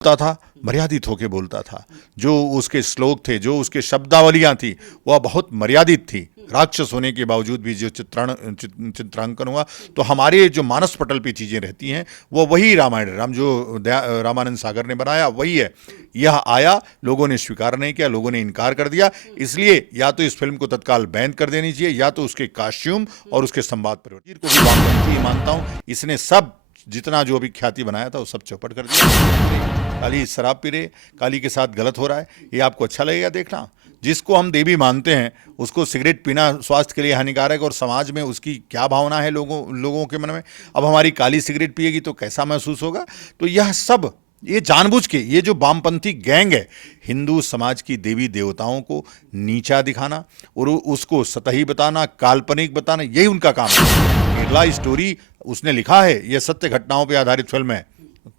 बोलता था, मर्यादित होके बोलता था। जो उसके श्लोक थे, जो उसके शब्दावलियां थी, वह बहुत मर्यादित थी। राक्षस होने के बावजूद भी जो चित्रांकन हुआ, तो हमारे जो मानस पटल पे चीज़ें रहती हैं वो वही रामायण रामानंद सागर ने बनाया वही है। यह आया, लोगों ने स्वीकार नहीं किया, लोगों ने इनकार कर दिया। इसलिए या तो इस फिल्म को तत्काल बैन कर देनी चाहिए, या तो उसके कॉस्ट्यूम और उसके संवाद परिवर्तन को भी वामपंथी मानता हूँ। इसने सब जितना जो अभी ख्याति बनाया था वो सब चौपट कर दिया। काली शराब पी रहे, काली के साथ गलत हो रहा है, ये आपको अच्छा लगेगा देखना? जिसको हम देवी मानते हैं उसको सिगरेट पीना स्वास्थ्य के लिए हानिकारक, और समाज में उसकी क्या भावना है लोगों के मन में। अब हमारी काली सिगरेट पिएगी तो कैसा महसूस होगा? तो यह सब ये जानबूझ के, ये जो वामपंथी गैंग है, हिंदू समाज की देवी देवताओं को नीचा दिखाना और उसको सतही बताना, काल्पनिक बताना, यही उनका काम है। केरला स्टोरी उसने लिखा है, यह सत्य घटनाओं पर आधारित फिल्म है।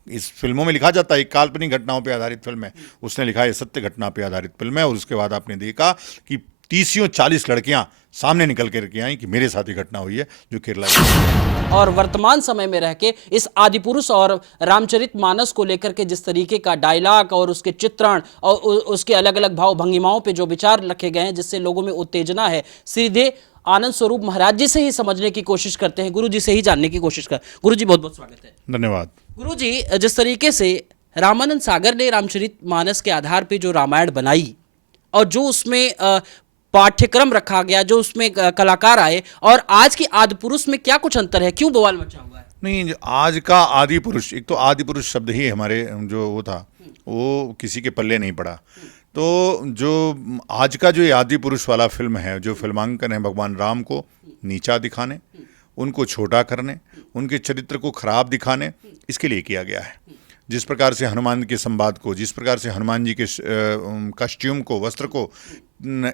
इस फिल्मों में लिखा जाता है काल्पनिक घटनाओं पर आधारित फिल्म है, उसने लिखा है सत्य घटना पर आधारित फिल्म है। और उसके बाद आपने देखा कि 30-40 लड़कियां सामने निकल के आई कि मेरे साथ ही घटना हुई है जो केरला में। और वर्तमान समय में रह के इस आदिपुरुष और रामचरितमानस को लेकर के जिस तरीके का डायलॉग और उसके चित्रण और उसके अलग अलग भाव भंगिमाओं पे जो विचार रखे गए हैं, जिससे लोगों में उत्तेजना है, सीधे आनंद स्वरूप महाराज जी से ही समझने की कोशिश करते हैं, गुरु जी से ही जानने की कोशिश कर। गुरु जी बहुत बहुत स्वागत है। धन्यवाद। गुरु जी, जिस तरीके से रामानंद सागर ने रामचरितमानस के आधार पर जो रामायण बनाई और जो उसमें पाठ्यक्रम रखा गया, जो उसमें कलाकार आए, और आज की आदि पुरुष में क्या कुछ अंतर है? क्यों बवाल मचा हुआ है? नहीं, आज का आदि पुरुष, एक तो आदि पुरुष शब्द ही हमारे जो वो था वो किसी के पल्ले नहीं पड़ा। तो जो आज का जो ये आदि पुरुष वाला फिल्म है, जो फिल्मांकन है भगवान राम को नीचा दिखाने, उनको छोटा करने, उनके चरित्र को खराब दिखाने, इसके लिए किया गया है। जिस प्रकार से हनुमान के संवाद को, जिस प्रकार से हनुमान जी के कॉस्ट्यूम को, वस्त्र को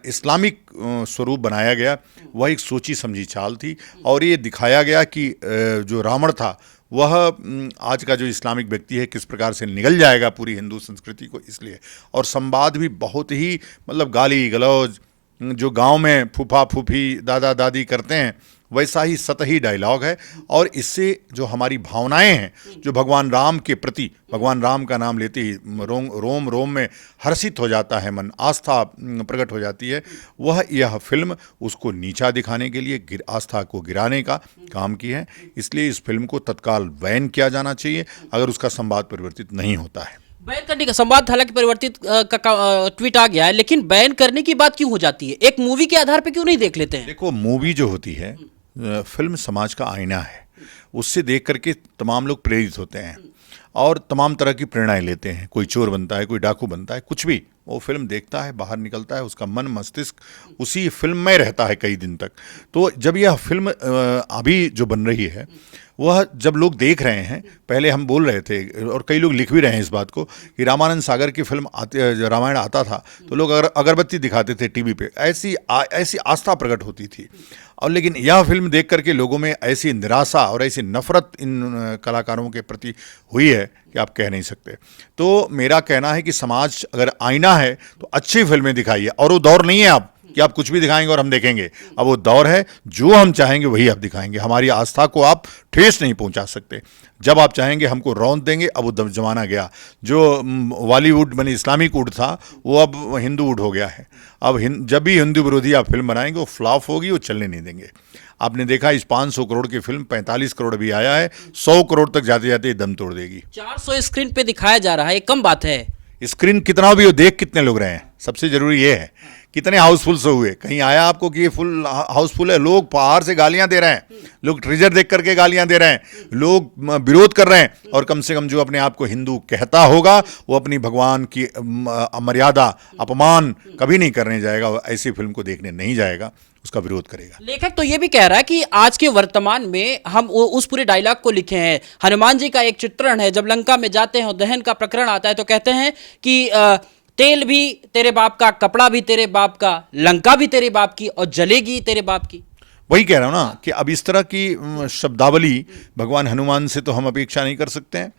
इस्लामिक स्वरूप बनाया गया, वह एक सोची समझी चाल थी। और ये दिखाया गया कि जो रावण था वह आज का जो इस्लामिक व्यक्ति है किस प्रकार से निगल जाएगा पूरी हिंदू संस्कृति को, इसलिए। और संवाद भी बहुत ही मतलब गाली गलौज, जो गांव में फूफा फूफी दादा दादी करते हैं वैसा ही सतही डायलॉग है। और इससे जो हमारी भावनाएं हैं, जो भगवान राम के प्रति, भगवान राम का नाम लेते ही रोम रोम में हर्षित हो जाता है मन, आस्था प्रकट हो जाती है, वह यह फिल्म उसको नीचा दिखाने के लिए, आस्था को गिराने का काम की है। इसलिए इस फिल्म को तत्काल बैन किया जाना चाहिए अगर उसका संवाद परिवर्तित नहीं होता है। बैन करने का संवाद हालांकि परिवर्तित का ट्वीट आ गया है, लेकिन बैन करने की बात क्यों हो जाती है? एक मूवी के आधार पर क्यों नहीं देख लेते हैं? देखो, मूवी जो होती है, फिल्म समाज का आईना है। उससे देख करके तमाम लोग प्रेरित होते हैं और तमाम तरह की प्रेरणाएं लेते हैं। कोई चोर बनता है, कोई डाकू बनता है, कुछ भी वो फिल्म देखता है, बाहर निकलता है, उसका मन मस्तिष्क उसी फिल्म में रहता है कई दिन तक। तो जब यह फिल्म अभी जो बन रही है, वह जब लोग देख रहे हैं, पहले हम बोल रहे थे और कई लोग लिख भी रहे हैं इस बात को कि रामानंद सागर की फिल्म रामायण आता था तो लोग अगरबत्ती दिखाते थे टीवी पे, ऐसी आस्था प्रकट होती थी। और लेकिन यह फिल्म देख करके लोगों में ऐसी निराशा और ऐसी नफरत इन कलाकारों के प्रति हुई है कि आप कह नहीं सकते। तो मेरा कहना है कि समाज अगर आईना है तो अच्छी फिल्में दिखाइए। और वो दौर नहीं है आप कि आप कुछ भी दिखाएंगे और हम देखेंगे। अब वो दौर है जो हम चाहेंगे वही आप दिखाएंगे। हमारी आस्था को आप ठेस नहीं पहुंचा सकते। जब आप चाहेंगे हमको रौंद देंगे। अब वो जमाना गया, जो बॉलीवुड माने इस्लामिक वुड था वो अब हिंदू वुड हो गया है। अब जब भी हिंदू विरोधी आप फिल्म बनाएंगे वो फ्लॉप होगी, वो चलने नहीं देंगे। आपने देखा इस 500 करोड़ की फिल्म 45 करोड़ भी आया है, 100 करोड़ तक जाते जाते दम तोड़ देगी। 400 स्क्रीन पे दिखाया जा रहा है, कम बात है। स्क्रीन कितना भी हो, देख कितने लोग रहे हैं, सबसे जरूरी ये है कितने हाउसफुल से हुए। कहीं आया आपको कि ये फुल हाउसफुल है? लोग बाहर से गालियां दे रहे हैं, लोग ट्रेजर देख करके गालियां दे रहे हैं, लोग विरोध कर रहे हैं। और कम से कम जो अपने आप को हिंदू कहता होगा वो अपनी भगवान की मर्यादा अपमान कभी नहीं करने जाएगा, ऐसी फिल्म को देखने नहीं जाएगा, उसका विरोध करेगा। लेखक तो ये भी कह रहा है कि आज के वर्तमान में हम उस पूरे डायलॉग को लिखे हैं। हनुमान जी का एक चित्रण है, जब लंका में जाते हैं और दहन का प्रकरण आता है तो कहते हैं कि तेल भी तेरे बाप का, कपड़ा भी तेरे बाप का, लंका भी तेरे बाप की और जलेगी तेरे बाप की। वही कह रहा हूं ना कि अब इस तरह की शब्दावली भगवान हनुमान से तो हम अपेक्षा नहीं कर सकते हैं।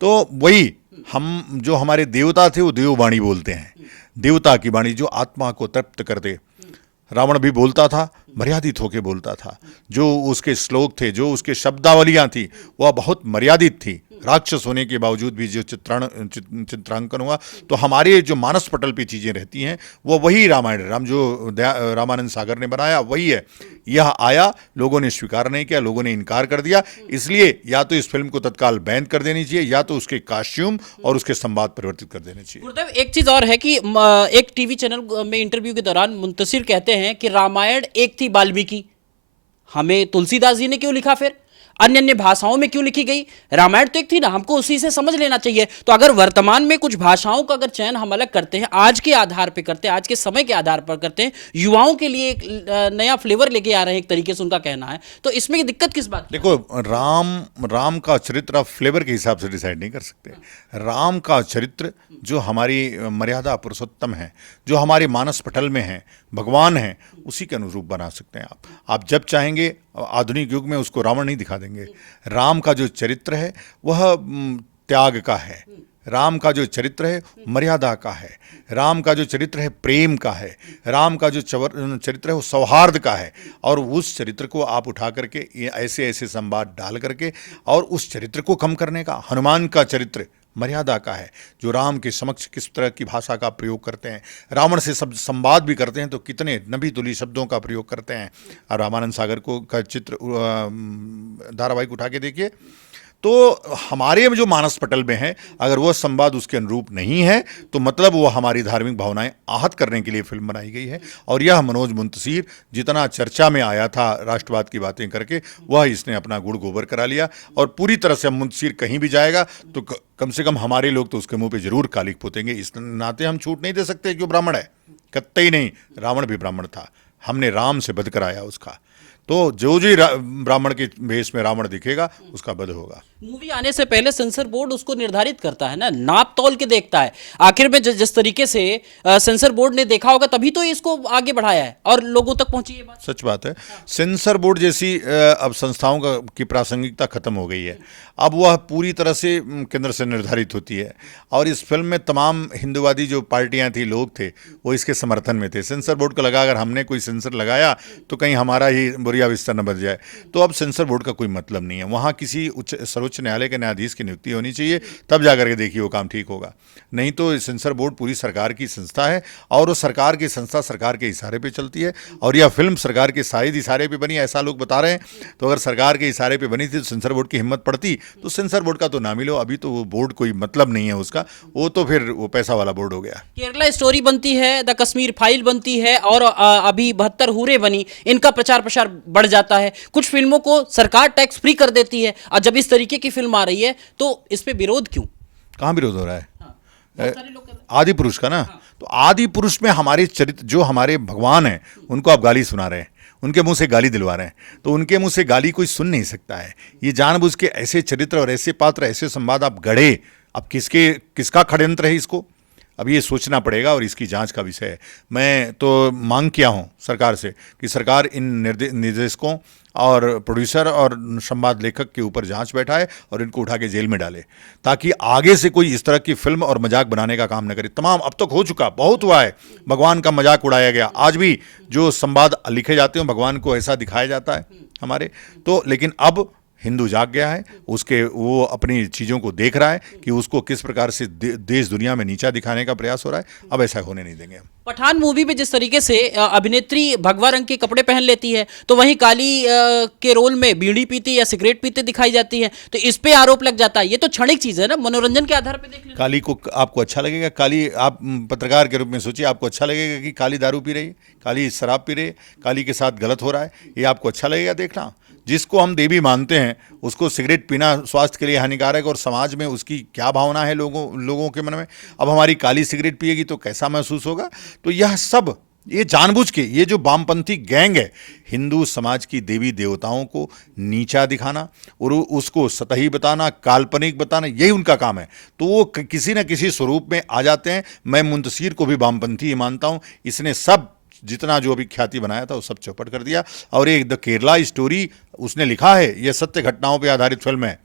तो वही हम जो हमारे देवता थे वो देववाणी बोलते हैं, देवता की वाणी जो आत्मा को तृप्त कर दे। रावण भी बोलता था, मर्यादित होके बोलता था। जो उसके श्लोक थे, जो उसके शब्दावलियां थी, वह बहुत मर्यादित थी। राक्षस होने के बावजूद भी जो चित्रांकन हुआ, तो हमारे जो मानस पटल पे चीज़ें रहती हैं वो वही रामायण जो रामानंद सागर ने बनाया वही है। यह आया, लोगों ने स्वीकार नहीं किया, लोगों ने इनकार कर दिया, इसलिए या तो इस फिल्म को तत्काल बैन कर देनी चाहिए या तो उसके कॉस्ट्यूम और उसके संवाद परिवर्तित कर देने चाहिए। गुरुदेव, एक चीज और है कि एक टीवी चैनल में इंटरव्यू के दौरान मुंतशिर कहते हैं कि रामायण एक थी वाल्मीकि, हमें तुलसीदास जी ने क्यों लिखा, फिर अन्य अन्य भाषाओं में क्यों लिखी गई? रामायण तो एक थी ना, हमको उसी से समझ लेना चाहिए। तो अगर वर्तमान में कुछ भाषाओं का अगर चयन हम अलग करते हैं, आज के आधार पर करते हैं, आज के समय के आधार पर करते हैं, युवाओं के लिए एक नया फ्लेवर लेके आ रहे हैं, एक तरीके से उनका कहना है, तो इसमें दिक्कत किस बात की? देखो, राम का चरित्र आप फ्लेवर के हिसाब से डिसाइड नहीं कर सकते। राम का चरित्र जो हमारी मर्यादा पुरुषोत्तम है, जो हमारे मानस पटल में है, भगवान है, उसी के अनुरूप बना सकते हैं आप जब चाहेंगे। आधुनिक युग में उसको रावण नहीं दिखा देंगे। राम का जो चरित्र है वह त्याग का है, राम का जो चरित्र है मर्यादा का है, राम का जो चरित्र है प्रेम का है, राम का जो चरित्र है वो सौहार्द का है। और उस चरित्र को आप उठा करके ऐसे ऐसे संवाद डाल करके और उस चरित्र को कम करने का, हनुमान का चरित्र मर्यादा का है, जो राम के समक्ष किस तरह की भाषा का प्रयोग करते हैं, रावण से सब संवाद भी करते हैं तो कितने नबी तुली शब्दों का प्रयोग करते हैं। और रामानंद सागर को का चित्र धारावाहिक उठा के देखिए, तो हमारे जो मानस पटल में है अगर वह संवाद उसके अनुरूप नहीं है तो मतलब वो हमारी धार्मिक भावनाएं आहत करने के लिए फिल्म बनाई गई है। और यह मनोज मुंतशिर जितना चर्चा में आया था राष्ट्रवाद की बातें करके, वह इसने अपना गुड़ गोबर करा लिया। और पूरी तरह से मुंतशिर कहीं भी जाएगा तो कम से कम हमारे लोग तो उसके मुंह पे जरूर कालिक पोतेंगे। इस नाते हम छूट नहीं दे सकते कि वो ब्राह्मण है, कतई नहीं। रावण भी ब्राह्मण था, हमने राम से वध कराया उसका। तो जो ब्राह्मण के भेष में रावण दिखेगा उसका वध होगा। मूवी आने से पहले सेंसर बोर्ड उसको निर्धारित करता है ना, नाप तौल के देखता है। आखिर में जिस तरीके से सेंसर बोर्ड ने देखा होगा तभी तो इसको आगे बढ़ाया है और लोगों तक पहुंची ये बात। सच बात है। सेंसर बोर्ड जैसी अब संस्थाओं की प्रासंगिकता खत्म हो गई है। अब वह पूरी तरह से केंद्र से निर्धारित होती है। और इस फिल्म में तमाम हिंदूवादी जो पार्टियां थी, लोग थे, वो इसके समर्थन में थे। सेंसर बोर्ड को लगा अगर हमने कोई सेंसर लगाया तो कहीं हमारा ही बुरिया बिस्तर न बच जाए। तो अब सेंसर बोर्ड का कोई मतलब नहीं है। वहाँ किसी सर्वोच्च न्यायालय के न्यायाधीश की नियुक्ति होनी चाहिए, तब जाकर के देखिए वो काम ठीक होगा। नहीं तो सेंसर बोर्ड पूरी सरकार की संस्था है और वो सरकार की संस्था सरकार के इशारे पे चलती है। और यह फिल्म सरकार के शायद इशारे पे बनी, ऐसा लोग बता रहे हैं। तो अगर सरकार के इशारे पे बनी थी तो सेंसर बोर्ड की हिम्मत पड़ती तो सेंसर बोर्ड का तो नाम ही लो। अभी तो वो बोर्ड कोई मतलब नहीं है उसका, वो तो फिर वो पैसा वाला बोर्ड हो गया। केरला स्टोरी बनती है, द कश्मीर फाइल बनती है और अभी 72 हूरे बनी, इनका प्रचार प्रसार बढ़ जाता है। कुछ फिल्मों को सरकार टैक्स फ्री कर देती है और जब इस तरीके की फिल्म आ रही है तो इस पे विरोध क्यों? कहाँ विरोध हो रहा है? बहुत सारे लोग आदि पुरुष का ना, तो आदि पुरुष में हमारे चरित्र जो हमारे भगवान हैं उनको आप गाली सुना रहे हैं, उनके मुंह से गाली दिलवा रहे हैं। तो उनके मुंह से गाली कोई सुन नहीं सकता है। ये जानबूझ के ऐसे चरित्र और ऐसे पात्र, ऐसे संवाद आप गढ़े, अब किसका षड्यंत्र है इसको? अब ये सोचना पड़ेगा और इसकी जांच का विषय है। मैं तो मांग किया हूं सरकार से कि सरकार इन निर्देशकों और प्रोड्यूसर और संवाद लेखक के ऊपर जांच बैठाए और इनको उठा के जेल में डाले, ताकि आगे से कोई इस तरह की फिल्म और मजाक बनाने का काम न करे। तमाम अब तक हो चुका, बहुत हुआ है। भगवान का मजाक उड़ाया गया। आज भी जो संवाद लिखे जाते हैं भगवान को ऐसा दिखाया जाता है हमारे तो। लेकिन अब हिंदू जाग गया है, वो अपनी चीज़ों को देख रहा है कि उसको किस प्रकार से देश दुनिया में नीचा दिखाने का प्रयास हो रहा है। अब ऐसा होने नहीं देंगे हम। पठान मूवी में जिस तरीके से अभिनेत्री भगवा रंग के कपड़े पहन लेती है तो वहीं काली के रोल में बीड़ी पीती या सिगरेट पीते दिखाई जाती है, तो इस पे आरोप लग जाता है। ये तो क्षणिक चीज है ना, मनोरंजन के आधार पर देख लें। काली को आपको अच्छा लगेगा? काली, आप पत्रकार के रूप में सोचिए, आपको अच्छा लगेगा कि काली दारू पी रही है, काली शराब पी रही है, काली के साथ गलत हो रहा है? ये आपको अच्छा लगेगा देखना? जिसको हम देवी मानते हैं उसको सिगरेट पीना स्वास्थ्य के लिए हानिकारक, और समाज में उसकी क्या भावना है लोगों के मन में। अब हमारी काली सिगरेट पिएगी तो कैसा महसूस होगा? तो यह सब ये जानबूझ के, ये जो वामपंथी गैंग है, हिंदू समाज की देवी देवताओं को नीचा दिखाना और उसको सतही बताना, काल्पनिक बताना, यही उनका काम है। तो वो किसी न किसी स्वरूप में आ जाते हैं। मैं मुंतशिर को भी वामपंथी ही मानता हूँ। इसने सब जितना जो अभी ख्याति बनाया था वो सब चौपट कर दिया। और एक द केरला स्टोरी उसने लिखा है, ये सत्य घटनाओं पे आधारित फिल्म है।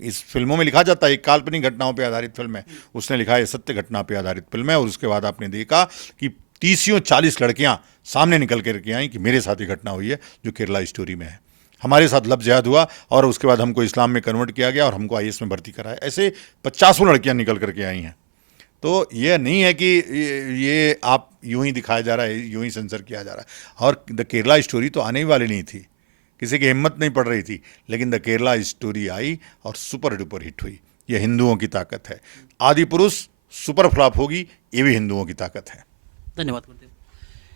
इस फिल्मों में लिखा जाता है एक काल्पनिक घटनाओं पे आधारित फिल्म है, उसने लिखा है ये सत्य घटना पे आधारित फिल्म है। और उसके बाद आपने देखा कि 30-40 लड़कियां सामने निकल कर के आई कि मेरे साथ ही घटना हुई है जो केरला स्टोरी में है। हमारे साथ लफ्ज़ जिहाद हुआ और उसके बाद हमको इस्लाम में कन्वर्ट किया गया और हमको आईएएस में भर्ती कराया। ऐसे 50 लड़कियां निकल करके आई हैं। तो ये नहीं है कि ये आप यूं ही दिखाया जा रहा है, यूं ही सेंसर किया जा रहा है। और द केरला स्टोरी तो आने ही वाली नहीं थी, किसी की हिम्मत नहीं पड़ रही थी, लेकिन द केरला स्टोरी आई और सुपर डुपर हिट हुई। ये हिंदुओं की ताकत है। आदि पुरुष सुपर फ्लॉप होगी, ये भी हिंदुओं की ताकत है। धन्यवाद गुरुदेव।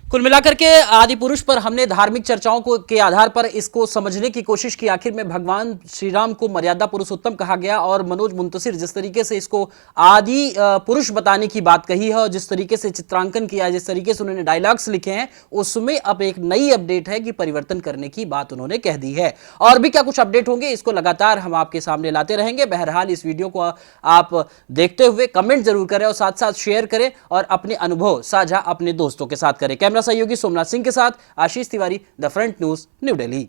कुल मिलाकर के आदि पुरुष पर हमने धार्मिक चर्चाओं को के आधार पर इसको समझने की कोशिश की, आखिर में भगवान श्री राम को मर्यादा पुरुषोत्तम कहा गया, और मनोज मुंतशिर जिस तरीके से इसको आदि पुरुष बताने की बात कही है और जिस तरीके से चित्रांकन किया है, जिस तरीके से उन्होंने डायलॉग्स लिखे हैं, उसमें अब एक नई अपडेट है कि परिवर्तन करने की बात उन्होंने कह दी है। और भी क्या कुछ अपडेट होंगे, इसको लगातार हम आपके सामने लाते रहेंगे। बहरहाल इस वीडियो को आप देखते हुए कमेंट जरूर करें और साथ साथ शेयर करें और अपने अनुभव साझा अपने दोस्तों के साथ करें। कैमरा सहयोगी सोमनाथ सिंह के साथ Ashish Tiwari, the front news, new Delhi.